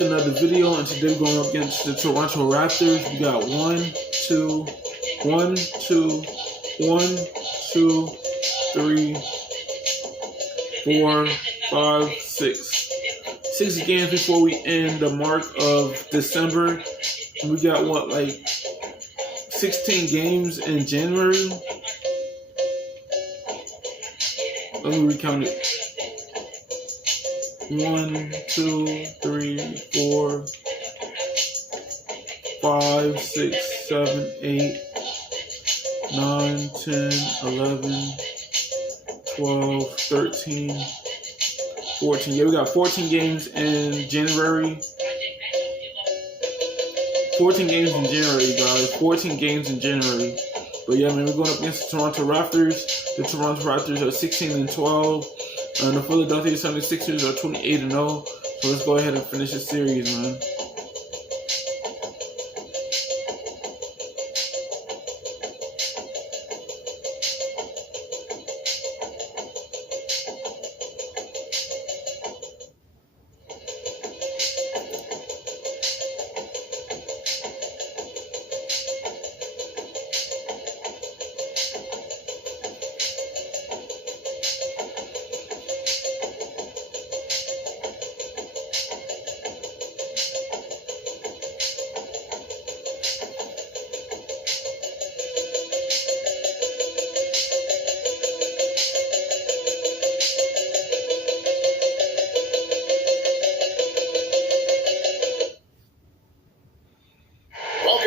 Another video, and today we're going up against the Toronto Raptors. We got 3, 4, 5, 6. 6 games before we end the mark of December. And we got 16 games in January. Let me recount it. 1, 2, 3, 4, 5, 6, 7, 8, 9, 10, 11, 12, 13, 14. Yeah, we got 14 games in January. 14 games in January, guys. 14 games in January. But yeah, man, we're going up against the Toronto Raptors. The Toronto Raptors are 16-12. And the Philadelphia 76ers are 28-0. So let's go ahead and finish the series, man.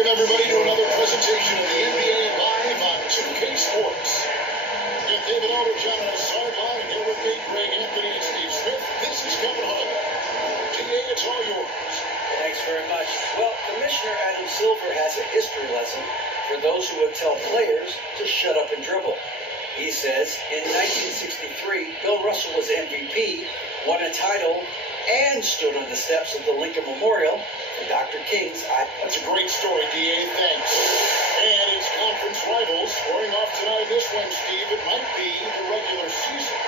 Everybody to another presentation of the NBA Live on 2K Sports. With David Aldridge on the sideline, and here with me, Greg Anthony and Steve Smith. This is Kevin Harlan. GA, it's all yours. Thanks very much. Well, Commissioner Adam Silver has a history lesson for those who would tell players to shut up and dribble. He says, in 1963, Bill Russell was MVP, won a title, and stood on the steps of the Lincoln Memorial for Dr. King's eye. That's a great story, D.A. Thanks. And it's conference rivals scoring off tonight in this one, Steve. It might be the regular season,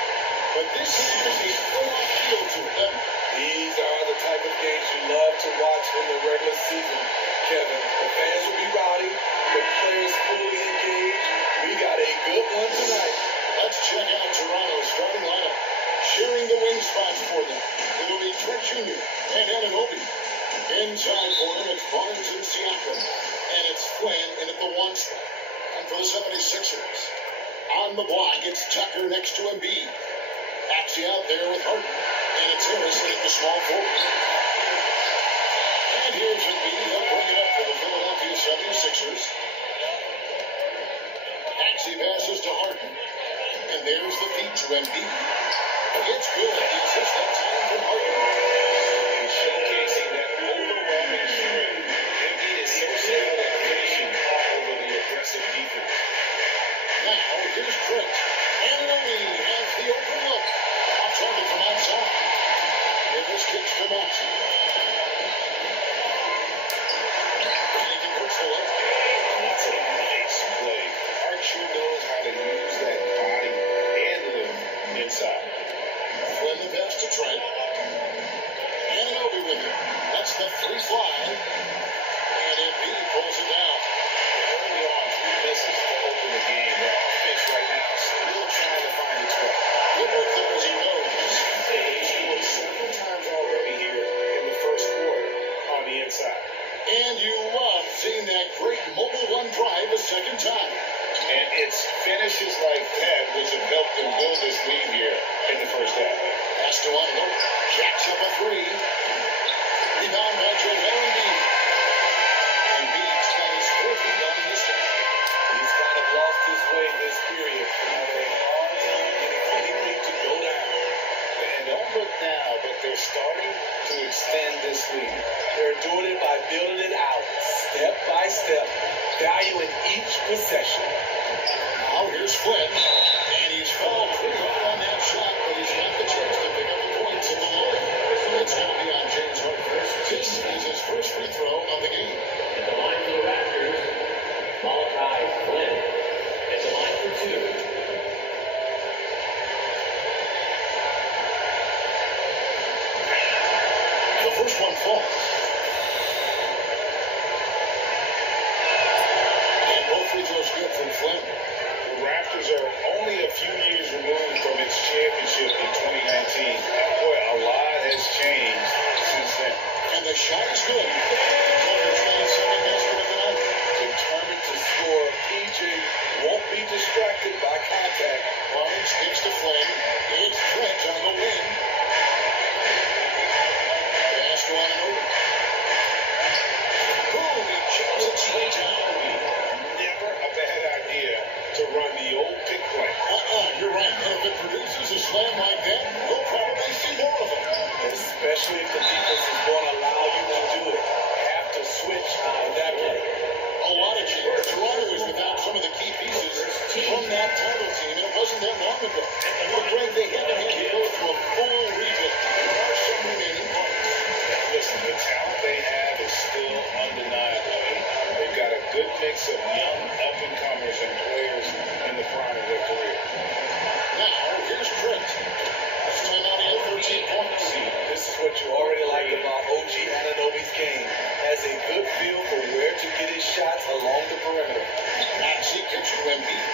but this is a full-off feel to it. These are the type of games you love to watch in the regular season, Kevin. The fans will be rowdy, the players fully engaged. We got a good one tonight. Let's check out Toronto's starting lineup. Sharing the wing spots for them, it'll be Trent Jr. and Anunoby. Inside for him, it's Barnes and Siakam. And it's Flynn in at the 1 spot. And for the 76ers, on the block, it's Tucker next to Embiid. Axie out there with Harden. And it's Harris in at the small forward. And here's Embiid. He'll bring it up for the Philadelphia 76ers. Axie passes to Harden. And there's the feed to Embiid. It's good. The assist that time from Harden. He's showcasing that overwhelming strength. Embiid is so skilled at finishing off over the aggressive defense. Now, here's Trent. Anunoby has the open look. Off target from outside. And this kicks to Maxey. And he converts the left. That's a nice play. Archer knows how to use that body and lift inside. Flynn the pass to Trent. Anunoby with it. That's the free fly. And Embiid pulls it down. Early on, 3 misses to open the game. The offense right now still trying to find its way. Good work there as he goes. They scored several times already here in the first quarter on the inside. And you love seeing that great mobile one drive a second time. And it's finishes like that which have helped them build this lead here in the first half. Pass to Anunoby. Jacks up a 3. Rebound by Joel Embiid. Embiid's got his 4th rebound in this one. He's kind of lost his way this period. Having a hard time getting anything to go down. And don't look now, but they're starting to extend this lead. They're doing it by building it out, step by step, valuing each possession. Now here's Flynn. And he's fouled pretty hard on that shot, but he's got the chance to pick up the points in the line. It's going to be on James Harden. This is his first free throw of the game. At the line for the Raptors, Malachi Flynn. It's a line for 2. The first one falls. shot is good. Raptors getting second basket of the night. Determined to score, PJ won't be distracted by contact. Barnes kicks to Flynn. It's Trent on the wing. Pass to Ananobi. Boom, he jams it straight down. Never a bad idea to run the old pick play. You're right. And if it produces a slam like that, we'll probably see more of them. Especially if the defense is going to allow you to do it. Have to switch on that play. A lot of change. Toronto is without some of the key pieces from that title team, and it wasn't that long ago. But Greg, they haven't had to go through a full rebuild. There are some remaining parts. Listen, the talent they have is still undeniable. They've got a good mix of young up-and-comers and players in the prime of their career. Now, here's Trent. Last time out, he had 13 points. This is what you already like about OG Anunoby's game. Has a good feel for where to get his shots along the perimeter. Maxey kicks to Embiid.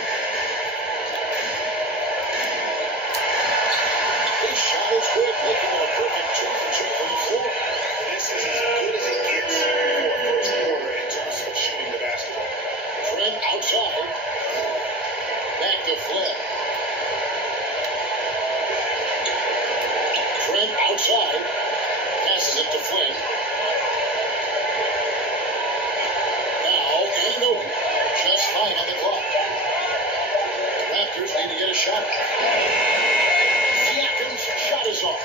His shot is good, making it a perfect 2-for-2 from the floor. This is as good as it gets for a first quarter in terms of shooting the basketball. Trent outside. Back to Flynn. Trent outside. Passes it to Flynn. Now, Ananobi. Just 5 on the clock. The Raptors need to get a shot. Siakam's shot is off.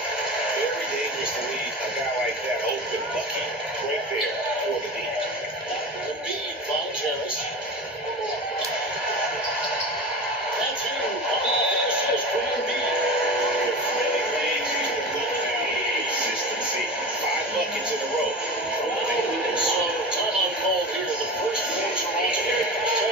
Very dangerous to leave a guy like that open. Lucky right there for the D. Embiid finds Harris. That's him. How about the assist from Embiid? Many ways he's been built now. Consistency. 5 buckets in a row. So, timeout called here. The first for Toronto.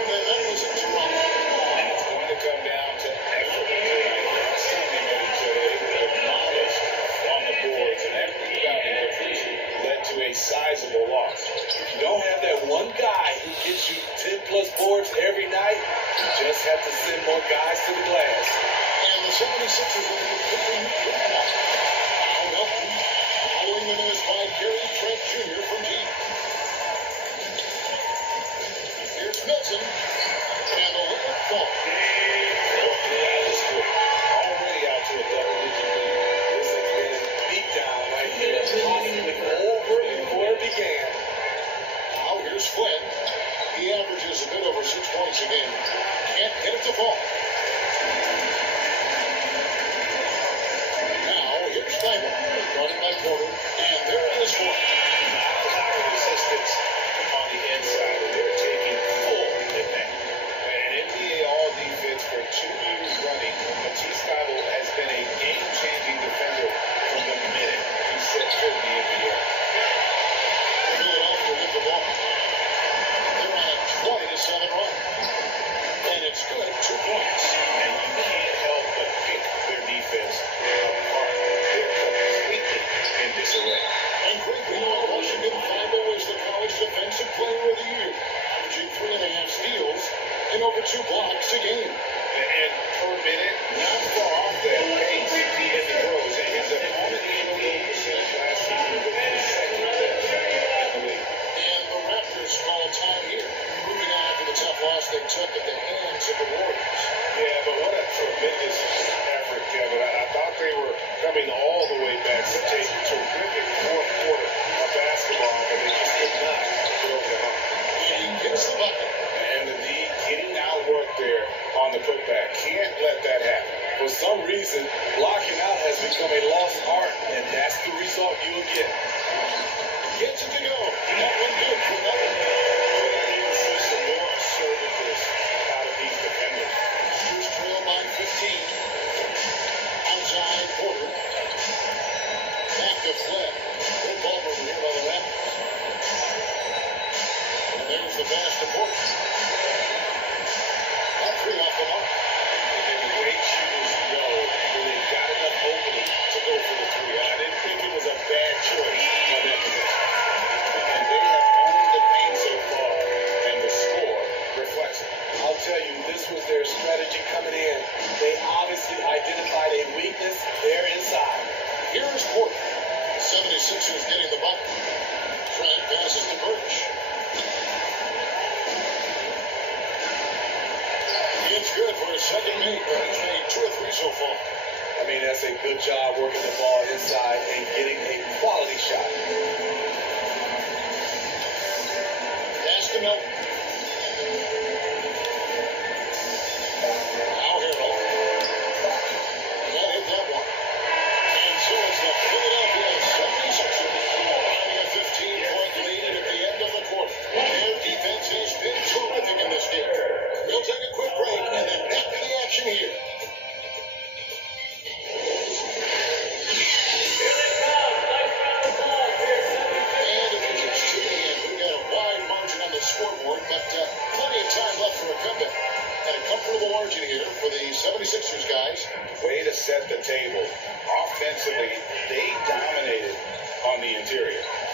And that was in Toronto. And it's going to come down to effort tonight. Last time they met each other, they were demolished on the boards, and that rebounding difference led to a sizable loss. If you don't have that one guy who gets you 10-plus boards every night, you just have to send more guys to the glass. And the 76ers will be completely new team tonight. Al Melton. Following them is by Gary Trent Jr. from deep. Here's Milton. And the layup ball. That is good. Already out to a double-digit lead. This has been a beatdown right here. Possibly over before it began. Now here's Flynn. He averages a bit over 6 points a game. Can't get it to fall. Now here's Steinberg. Brought in by Porter. And there it is for him. Resistance on the inside, and they're taking full advantage. An NBA All-Defense for 2 years running, Matisse Thybulle has been a game-changing defender from the minute he set foot in the NBA. Philadelphia with the ball. They're on a 20-7 run. And it's good, 2 points. And you can't help but pick their defense apart. They're completely in disarray. And Greg, we know Washington Thybulle is the college defensive player of the year, averaging 3.5 steals and over 2 blocks a game. And per minute, not far off that pace in the pros. And his opponent field goal percentage last season was the second best in the league. And the Raptors call time here, moving on to the tough loss they took at the hands of the Warriors. Yeah, but what a tremendous effort, Kevin. I thought they were coming all the way back to take a terrific fourth quarter of basketball, but they just could not get over the hump. And he gets the bucket. And the D getting outworked there on the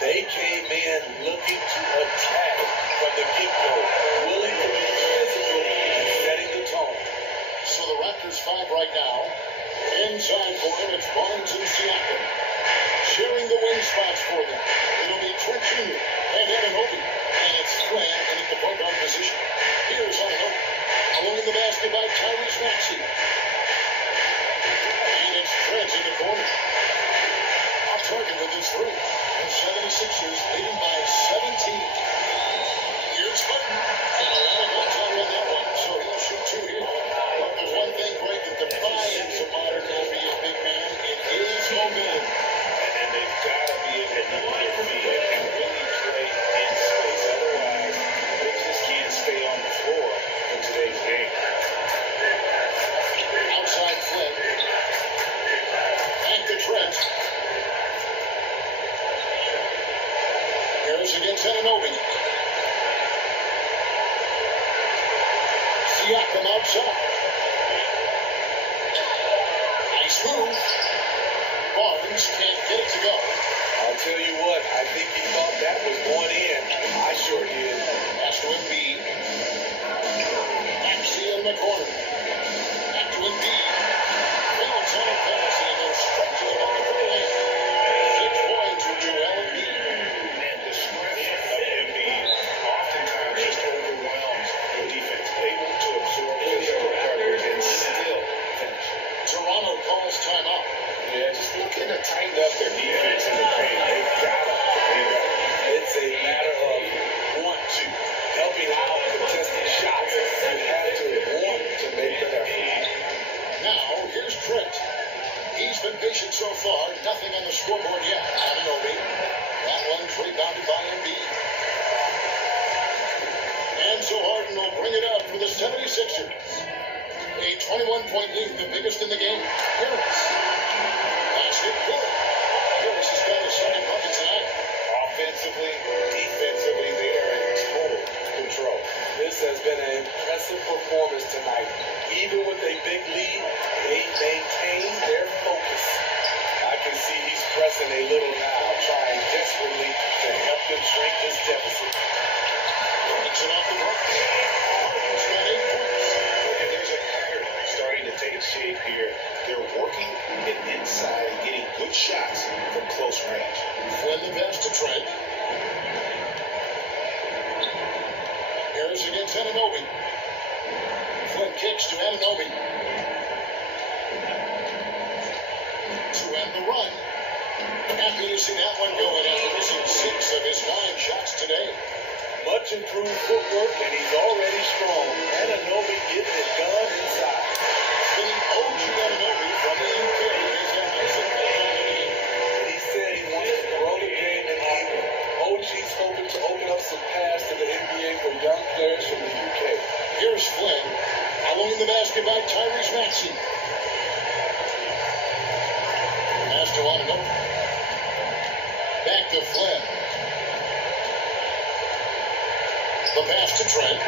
They came in looking to attack from the get-go, willing to be physical and setting the tone. So the Raptors 5 right now. Inside for him, it's Barnes and Siakam. Sharing the wing spots for them. It'll be Trent Jr. and Ananobi. And it's Flynn in at the point guard position. Here's Ananobi. Along in the basket by Tyrese Maxey. And it's Trent in the corner. Off target with his three. And 76ers leading by 17. Here's Button. And a lot of guys out on that one. So he'll shoot two here. But there's one thing, Greg, that defines a modern NBA big man. It is momentum. And they've got to be able to move their feet and really play in space. Otherwise, they just can't stay on the floor for today's game. Outside Flynn. Back to Trent. Harris against Ananobi. Siakam outside. Nice move. Barnes can't get it to go. I'll tell you what, I think he thought that was one in. I sure did. Pass to Embiid. Maxey in the corner. Back to Embiid. Bounce on a pass and goes straight to the bottom of the lane. 6 points for Joel Embiid. And the strength of Embiid oftentimes just overwhelms the defense. Able to absorb physical coverage and still finish. Toronto calls timeout. Yeah, just looking to tighten up their defense in the paint. They've got to. It's a matter of want to. Helping out, contesting shots. You have to want to make the effort. Now, here's Trent. He's been patient so far. Nothing on the scoreboard yet. Ananobi. That one's rebounded by Embiid. And so Harden will bring it up for the 76ers. A 21-point lead, the biggest in the game. Harris. Basket good. Harris has got his second bucket tonight. Offensively, defensively, they are in total control. This has been an impressive performance tonight. Even with a big lead, they maintain their focus. I can see he's pressing a little now, trying desperately to help them shrink this deficit. Breaks it off the mark. Harden's got 8 points. And there's a pattern starting to take shape here. They're working it inside and getting good shots from close range. Flynn the pass to Trent. Harris against Ananobi. Flynn kicks to Ananobi. To end the run. Happy to see that one going after missing 6 of his 9 shots today. Much improved footwork, and he's already strong. Ananobi getting it done inside. The OG Ananobi from the UK is a nice and And he said he wants to grow the game and even. OG's hoping to open up some paths to the NBA for young players from the UK. Here's Flynn. Along in the basket by Tyrese Maxey. Pass to Ananobi. Back to Flynn. The pass to Trent.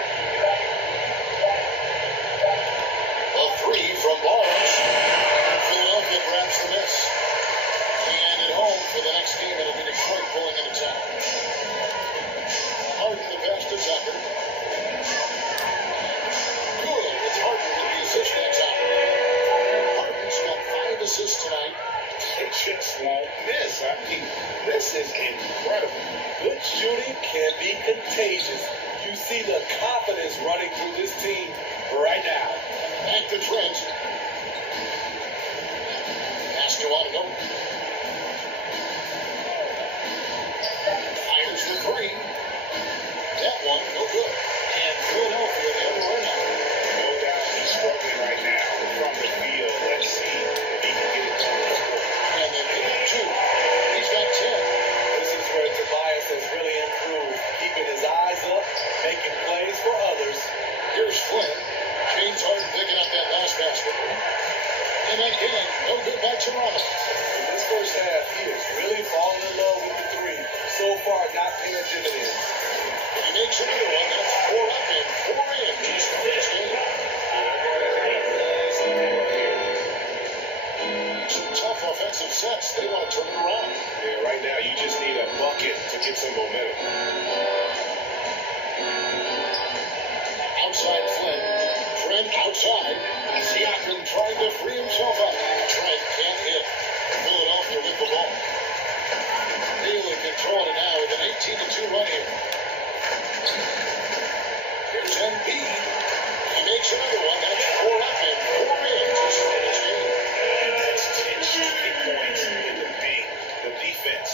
A 3 from Barnes. Philadelphia grabs the miss. And at home for the next game, it'll be Detroit pulling into town. Harden the pass to Tucker. Good. It's Harden with the assist that time. Harden's got 5 assists tonight. They just won't miss. I mean, this is incredible. Good shooting can be contagious. You see the confidence running through this team right now. Back to Trent. Pass to Ananobi. Fires the 3. That one, no good. And Philadelphia, the other way now. No doubt he's struggling right now from the field. Let's see if he can get it to the score. And they pick up 2. He's got 10. This is where Tobias has really improved, keeping his eyes up, making plays for others. Here's Flynn. James Harden picking up that last basket. And again, no good by Toronto. In this first half, he is really falling in love with the 3. So far, not paying dividends. He makes another one. That's 4 up and 4 in. He's from this game. Some tough offensive sets. They want to turn it around. Yeah, right now, you just need a bucket to some momentum. Outside Flynn. Trent outside. Siakam trying to free himself up. Trent can't hit. Philadelphia with the ball. Neely controlling it now with an 18-2 run here. Here's Embiid. He makes another one. That's 4 up and 4 in to start this game. And that's 10 straight points in the paint. The defense,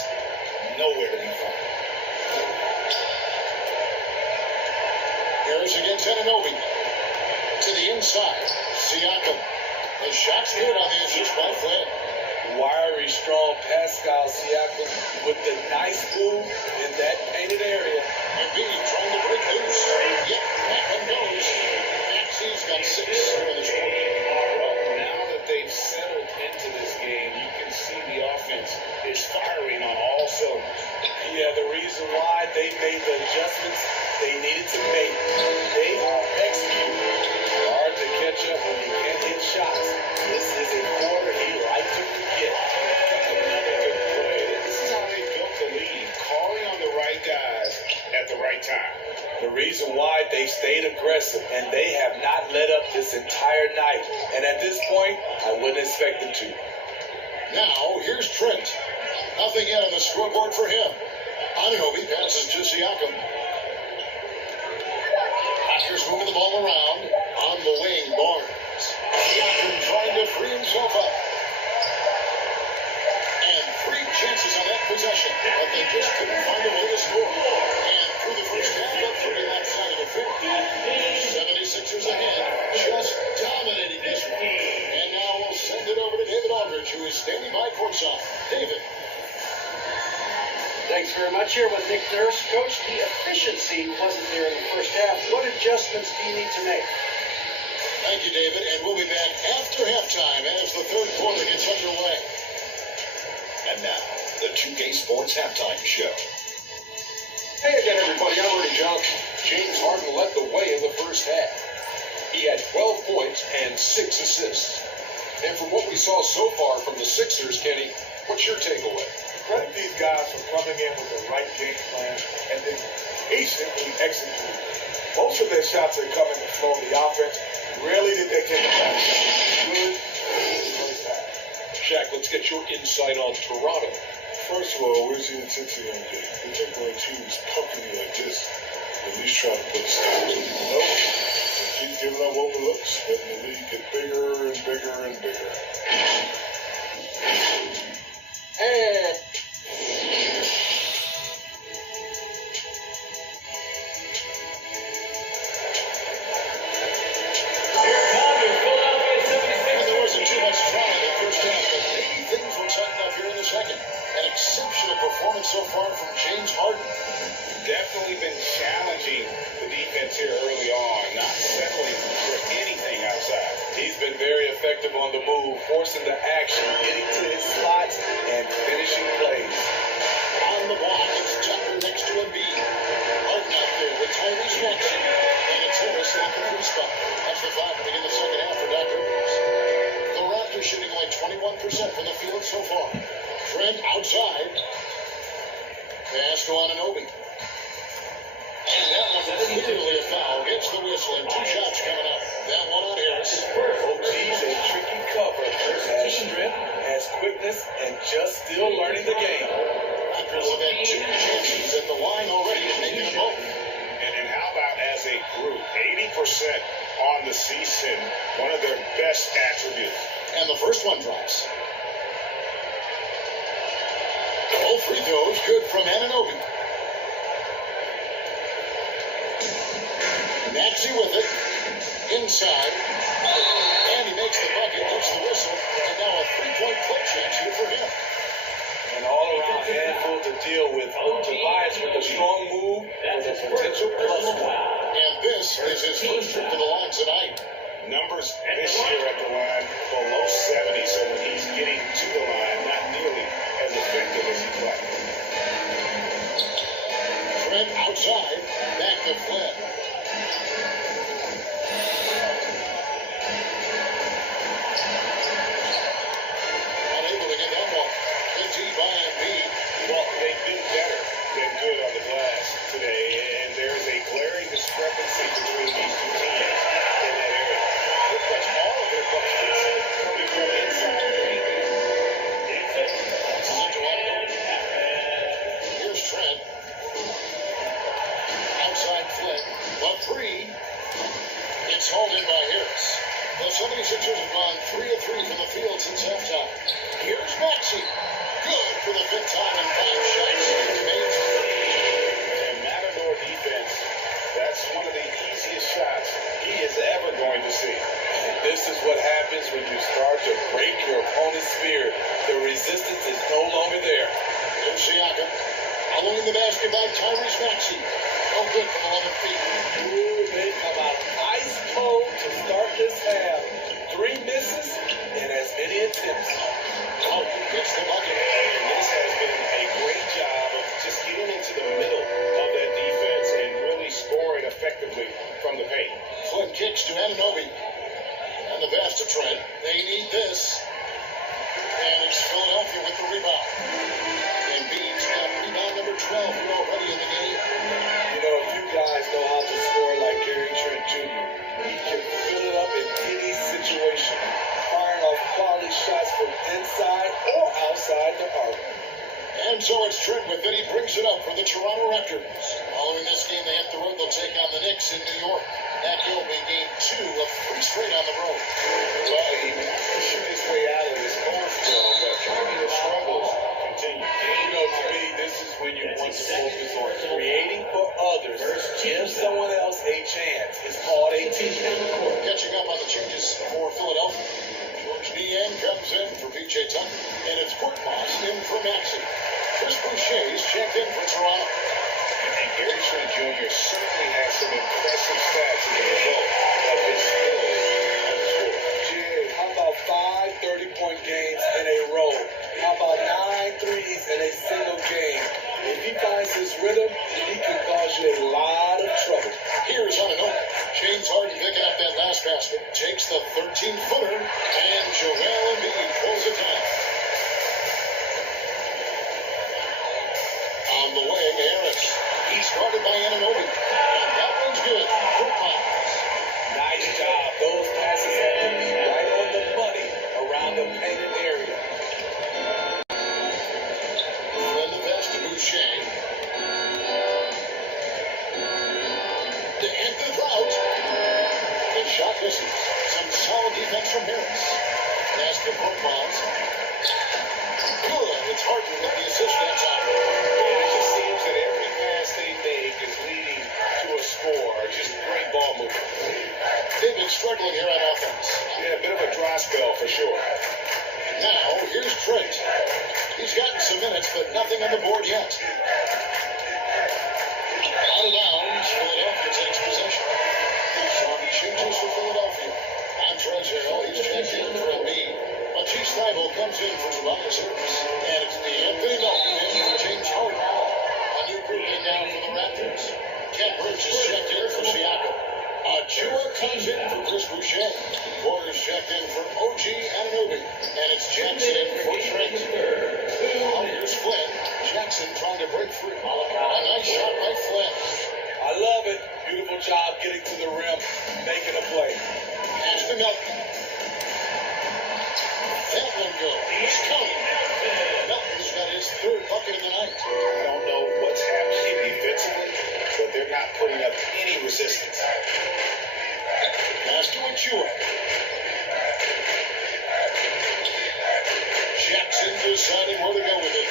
nowhere to be found. Harris against Anunoby. To the inside. Siakam. The shot's good on the assist by Flynn. Wiry, strong Pascal Siakam with the nice move in that painted area. Embiid trying to break loose. Yep, that one goes. Maxey's got 6 here in this quarter. Well, now that they've settled into this game, you can see the offense is firing on all cylinders. Yeah, the reason why they made the adjustments they needed to make. They are executing. Hard to catch up when you can't hit shots. This is a quarter he likes to forget. Another good play. This is how they built the lead, calling on the right guys at the right time. The reason why they stayed aggressive and they have not let up this entire night. And at this point, I wouldn't expect them to. Now, here's Trent. Nothing yet on the scoreboard for him. Anunoby passes to Siakam. Raptors moving the ball around. On the wing, Barnes. Siakam trying to free himself up. And 3 chances on that possession, but they just couldn't find a way to score. And through the first half, up 3 on that side of the floor. 76ers ahead, just dominating this one. And now we'll send it over to David Aldridge, who is standing by courtside. David. Thanks very much. Here with Nick Nurse. Coach, the efficiency wasn't there in the first half. What adjustments do you need to make? Thank you, David. And we'll be back after halftime as the third quarter gets underway. And now, the 2K Sports Halftime Show. Hey again, everybody. I'm Ernie Johnson. James Harden led the way in the first half. He had 12 points and 6 assists. And from what we saw so far from the Sixers, Kenny, what's your takeaway? Credit these guys for coming in with the right game plan and then patiently executing. Most of their shots are coming to slow the offense. Rarely did they take a back. Good first half. Shaq, let's get your insight on Toronto. First of all, where's the intensity on the game? We take one team's pumping you like this, at least try to put a stop to it. Nope. We keep giving up overlooks, letting the league get bigger and bigger and bigger. And And there wasn't too much drama in the first half, but maybe things will tighten up here in the second. An exceptional performance so far from James Harden. Definitely been challenging the defense here early on, not settling for anything outside. He's been very effective on the move, forcing the action, getting to his spots, and finishing plays. On the block, it's Tucker next to Embiid. Harden out there with Tyrese Maxey. And it's Harris at the free spot. That's the 5 to begin the second half for Doc Rivers. The Raptors shooting only 21% from the field so far. Trent outside. Pass to Anunoby. And that one clearly a foul. Gets the whistle and 2 shots coming up. That one on Harris. OG's a tricky cover. Has strength, has quickness, and just still learning the game. Raptors have had 2 chances at the line already and making them both. And how about as a group, 80% on the season, one of their best attributes. And the first one drops. All free throws good from Anunoby. Maxey with it. Inside. And he makes the bucket, gets the whistle, and now a 3-point play chance here for him. An all-around handful to deal with. Tobias with a strong move with a potential plus one. And this is his first trip to the line tonight. Numbers this year at the line below 70, so when he's getting to the line, not nearly as effective as he'd like. Trent outside, back to Flynn. Unable to get that one. Good D by Embiid. Well, they've been better than good here's Maxey. Oh, good from 11 feet. Ooh, they come out ice cold to start this half. 3 misses and as many attempts. Harden gets the bucket. And this has been a great job of just getting into the middle of that defense and really scoring effectively from the paint. Flynn kicks to Anunoby. And the pass to Trent. They need this. And it's Philadelphia with the rebound. And Bede's got rebound number 12 here already in the game. You know, if you guys know how to score like Gary Trent Jr., he can fill it up in any situation, firing off quality shots from inside or outside the arc. And so it's Trent with it. He brings it up for the Toronto Raptors. Following this game, they hit the road. They'll take on the Knicks in New York. That will be game 2 of 3 straight on the road. Well, he wants to shoot his way out of this cold spell, but the struggles continue. You know, to me, this is when you want to focus on creating for others. Give someone else a chance. It's called a team. Catching up on the changes for Philadelphia. George Niang comes in for P.J. Tucker. And it's Korkmaz in for Maxey. Chris Boucher's checked in for Toronto. And Gary Trent Jr. certainly has some impressive stats as a result of his skills as a scorer. Jay, how about 5 30-point games in a row? How about 9 threes in a single game? If he finds his rhythm, he can cause you a lot of trouble. Here's Anunoby. James Harden picking up that last basket. Takes the 13-footer. And Joel Embiid pulls it down. On the wing, Harris. He's guarded by Anunoby. And that one's good. Korkmaz. Nice job. Those passes have to be right on the money around the painted area. And the pass to Boucher. To end the drought. The shot misses. Some solid defense from Harris. Pass to Korkmaz. Good. It's Harden with the assist that time. It just seems that every pass they make is leading to a score. Just great ball movement. They've been struggling here on offense. Yeah, a bit of a dry spell for sure. Now, here's Trent. He's gotten some minutes, but nothing on the board yet. Out of bounds, Philadelphia takes possession. Some changes for Philadelphia. Montrezl Harrell, he's checked in for Embiid. Matisse Thybulle comes in for Tobias Harris. And it's the Anthony Melton in for James Harden. A new group in now for the Raptors. Ken Bridge is checked in for Siakam. Achua comes in for Chris Boucher. Porter's checked in for OG Anunoby. And it's Jackson in for Trent. Now here's Flynn. Jackson trying to break free. A nice shot by Flynn. I love it. Beautiful job getting to the rim, making a play. Pass to Melton. That one goes. He's coming. Melton's got his 3rd bucket of the night. I don't know what's happening defensively, but they're not putting up any resistance. Pass to Achua. Jackson deciding where to go with it.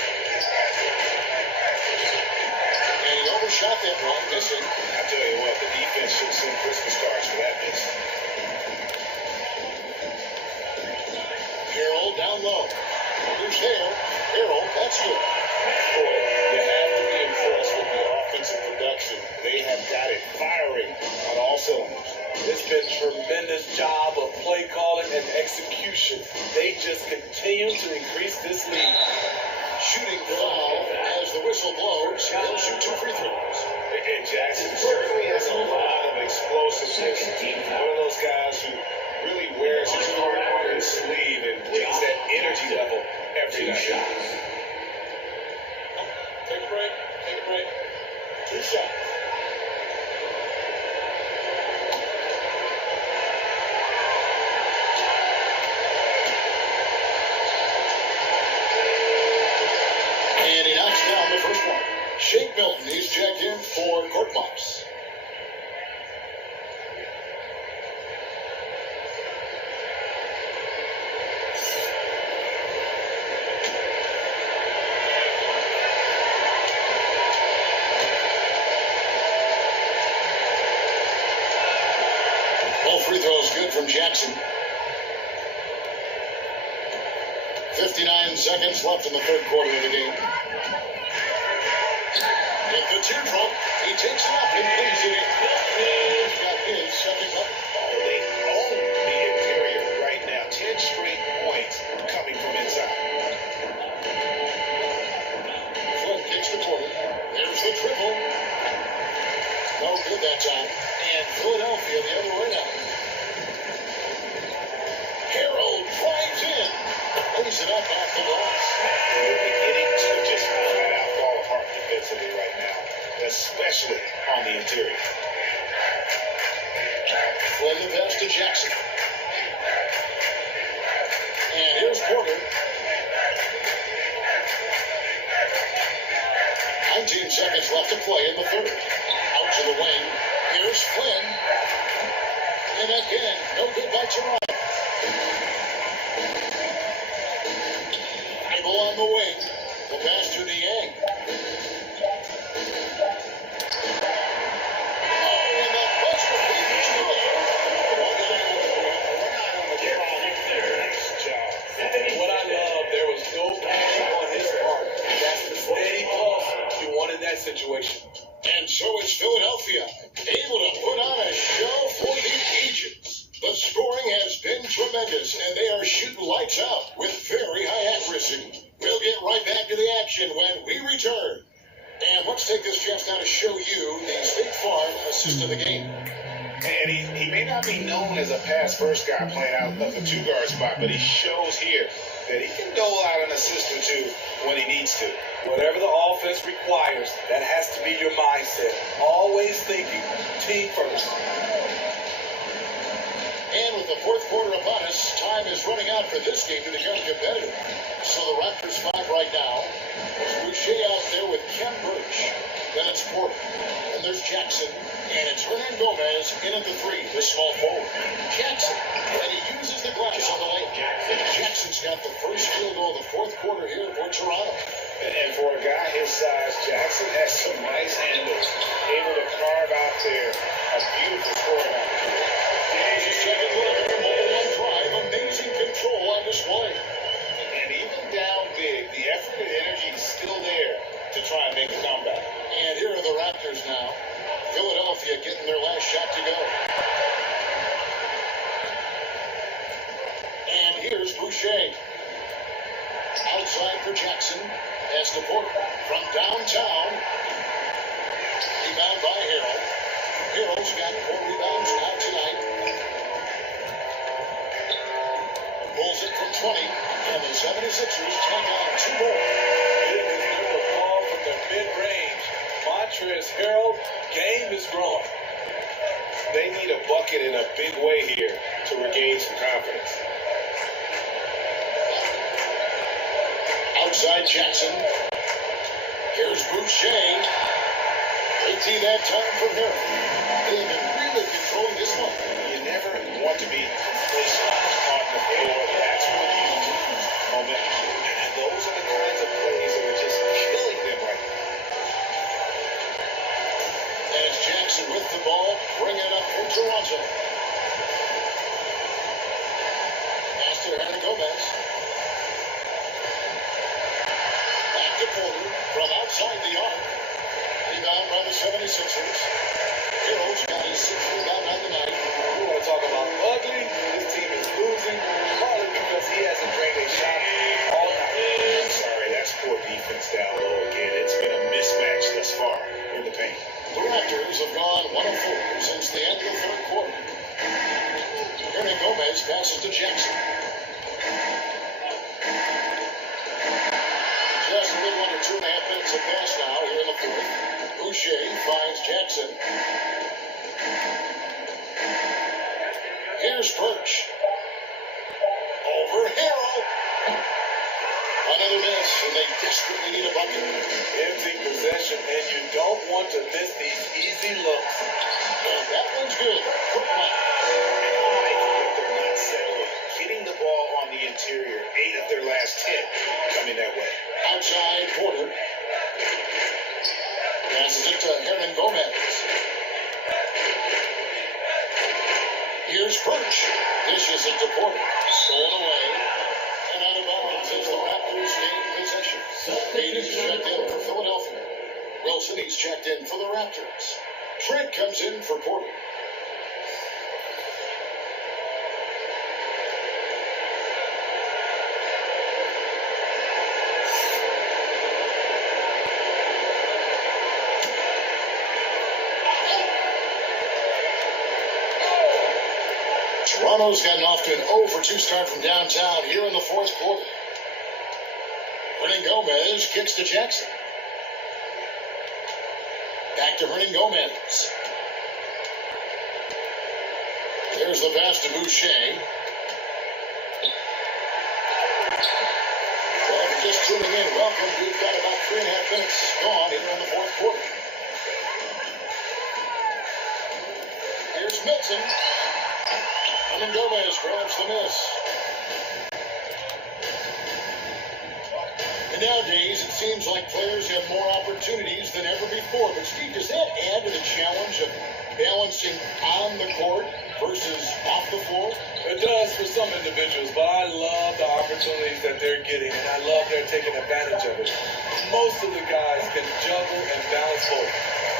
And he overshot that one, missing. I tell you what, the defense should send Christmas cards for that miss. Harrell down low. Who's there? Harrell, that's good. Boy, you have to be impressed with the offensive production. They have got it firing on all cylinders. It's been tremendous job of play calling and execution. They just continue to increase this lead. Shooting foul as the whistle blows. He'll shoot 2 free throws. And Jackson certainly has a lot of explosiveness. One of those guys who really wears his heart on his sleeve and brings that energy level every night. Take a break. Take a break. 2 shots. And he knocks down the first one. Shake Milton, he's checked in for Korkmaz. All free throws good from Jackson. 59 seconds left in the 3rd quarter of the game. With the teardrop, he takes it up and plays it in. He's got his second bucket. Oh, they own the interior right now. 10 straight points coming from inside. Flynn kicks the corner. There's the triple. No good that time. And Philadelphia the other way now. Harold drives in. Lays it up off the glass. They're beginning to just flat out fall apart defensively right now, especially on the interior. Flynn the pass to Jackson. And here's Porter. 19 seconds left to play in the third. Out to the wing. Here's Flynn. And again, no good by Toronto. Bible on the wing. The pass to Niang. Oh, and the buzzer beats Nice job. What I love, there was no panic on his part. That's the steady pulse you want in that situation. And so it's Philadelphia, able to put on a show for the Egypts. The scoring has been tremendous, and they are shooting lights out with very high accuracy. We'll get right back to the action when we return. And let's take this chance now to show you the State Farm assist of the game. And he may not be known as a pass-first guy playing out of the two-guard spot, but he shows here that he can dole out an assist or two when he needs to. Whatever the offense requires, that has to be your mindset. Always thinking team first. And with the fourth quarter upon us, time is running out for this game to become competitive. So the Raptors 5 right now. Boucher out there with Ken Birch. Then it's Porter. And there's Jackson. And it's Hernan Gomez in at the three, the small forward. Jackson. And he uses the glass on the lane. Jackson's got the first field goal of the fourth quarter here for Toronto. And for a guy his size, Jackson has some nice handles, able to carve out there a beautiful scoring opportunity. Here's a second look at the mobile one drive. Amazing control on display. And even down big, the effort and energy is still there to try and make a comeback. And here are the Raptors now. Philadelphia getting their last shot to go. And here's Boucher. Outside for Jackson. Pass to Porter. From downtown. Rebound by Harold. Harold's got 4 rebounds now tonight. Pulls it from 20. And the 76ers take on 2 more. It is never a ball from the mid-range. Montrezl Harrell, game is growing. They need a bucket in a big way here to regain some confidence. Outside Jackson. Here's Boucher. 18 that time from Harold. They have been really controlling this one. You never want to be complacent on the floor. That's when you lose momentum. And those are the kinds of plays that are just killing them right now. And it's Jackson with the ball, bringing it up for Toronto. Pass to Hernan Gomez. Back to Porter from outside the arc. Rebound by the 76ers. Harold's got his 6th rebound on the night. You want to talk about ugly? This team is losing, partly because he hasn't drained a shot all night. I'm sorry, that's poor defense down low again. It's been a mismatch thus far in the paint. The Raptors have gone 1 of 4 since the end of the third quarter. Hernan Gomez passes to Jackson. Just a little under 2.5 minutes have passed now here in the fourth. Boucher finds Jackson. Here's Birch. Over Harold. Another miss, and they desperately need a bucket. Empty possession, and you don't want to miss these easy looks. And that one's good. Quick line. They're not settling. Hitting the ball on the interior, 8 of their last 10 coming that way. Outside Porter. Passes it to Hernan Gomez. Here's Birch. Dishes it to Porter. Stolen away. And out of bounds as the Raptors gain possession. 80 checked in for Philadelphia. Wilson, he's checked in for the Raptors. Trent comes in for Porter. Toronto's gotten off to an 0 for 2 start from downtown here in the fourth quarter. Hernan Gomez kicks to Jackson. Back to Hernan Gomez. There's the pass to Boucher. Well, if you're just tuning in, welcome. We've got about 3.5 minutes gone here in the fourth quarter. Here's Milton. Hernan Gomez grabs the miss. And nowadays, it seems like players have more opportunities than ever before. But Steve, does that add to the challenge of balancing on the court versus off the floor? It does for some individuals, but I love the opportunities that they're getting, and I love they're taking advantage of it. Most of the guys can juggle and balance both.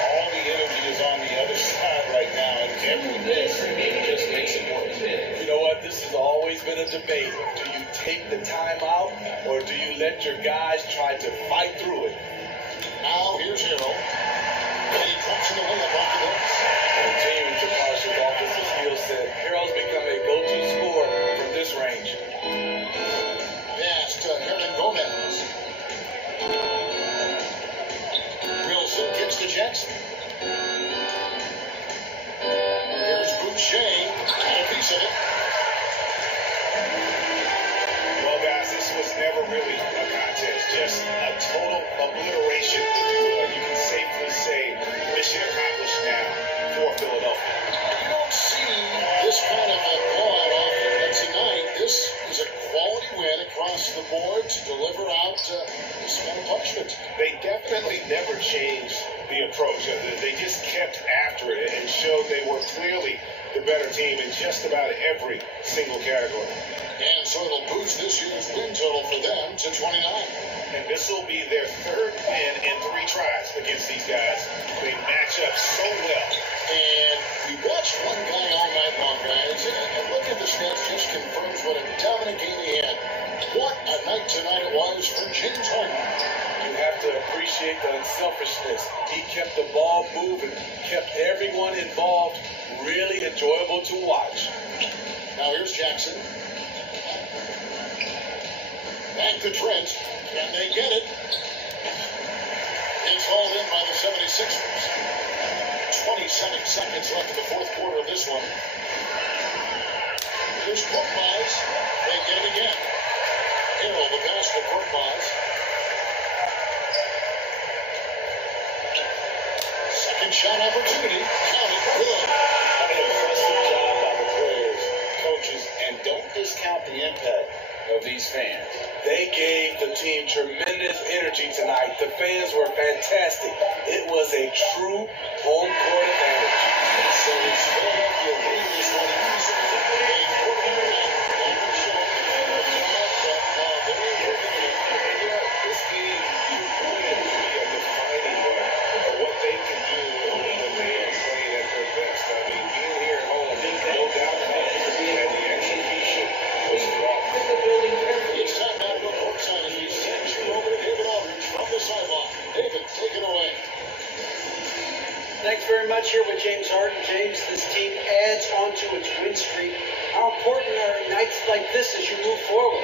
All the energy is on the other side right now, and every miss just makes it more intense. You know what? This has always been a debate. Do you take the time out, or do you let your guys try to fight through it? Now here's Harold. And he drops in the layup off the bench. The team to Marshall's offensive skill set. Harold's become a go-to scorer from this range. Pass to Hernan Gomez. Wilson kicks to Jackson. Here's Boucher. Got a piece of it. Well, guys, this was never really a contest, just a total obliteration. You can safely say mission accomplished now for Philadelphia. You don't see this kind of a blowout often, but tonight this is a quality win across the board to deliver out this kind of punishment. They definitely never changed the approach. They just kept after it and showed they were clearly the better team in just about every single category. And so it'll boost this year's win total for them to 29. And this will be their third win in 3 tries against these guys. They match up so well. And we watched one guy all night long, guys, and look at the stats, just confirms what a dominant game he had. What a night tonight it was for James Harden. You have to appreciate the unselfishness. He kept the ball moving, kept everyone involved, really enjoyable to watch. Now here's Jackson. Back to Trent. Can they get it? It's hauled in by the 76ers. 27 seconds left in the fourth quarter of this one. Here's Korkmaz. They get it again. Harold, the pass to Korkmaz. Second shot opportunity. Counted. Good. An impressive job by the players, coaches, and don't discount the impact of these fans. They gave the team tremendous energy tonight. The fans were fantastic. It was a true home court advantage. So it's Philadelphia winning this one easily. They worked it out. They showed that they were winning. This game, you point it to be a defining one of what they can do when they are playing at their best. I mean, being here at home, no doubt about it, and the execution was wrong. It's time now to go courtside as we send you over to David Aldridge from the sideline. David, take it away. Thanks very much here with James Harden. James, this team adds on to its win streak. How important are nights like this as you move forward?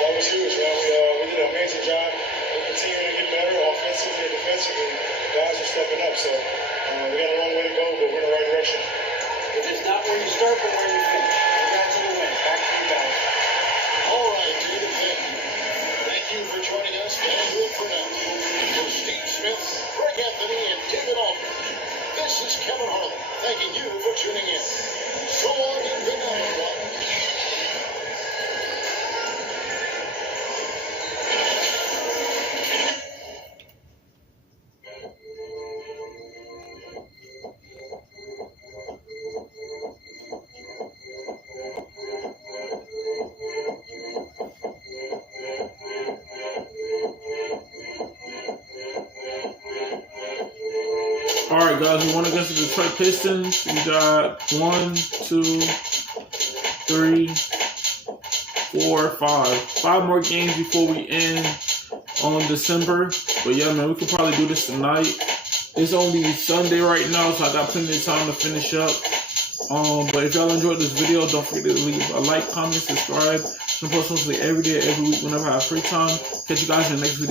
Well, it was huge, man. We did an amazing job. We're continuing to get better offensively and defensively. Guys are stepping up, so we got a long way to go, but we're in the right direction. It is not where you start, but where you finish. Congrats on the win. Back to you guys. All right, David, thank you. Thank you for joining us. That'll do it for now. For Steve Smith, Greg Anthony, and David Aldridge, this is Kevin Harlan thanking you for tuning in. So long and good night, everyone. All right, guys, we won against the Detroit Pistons. We got 1, 2, 3, 4, 5. 5 more games before we end on December. But yeah, man, we could probably do this tonight. It's only Sunday right now, so I got plenty of time to finish up. But if y'all enjoyed this video, don't forget to leave a like, comment, subscribe. I'm posting mostly every day, every week, whenever I have free time. Catch you guys in the next video.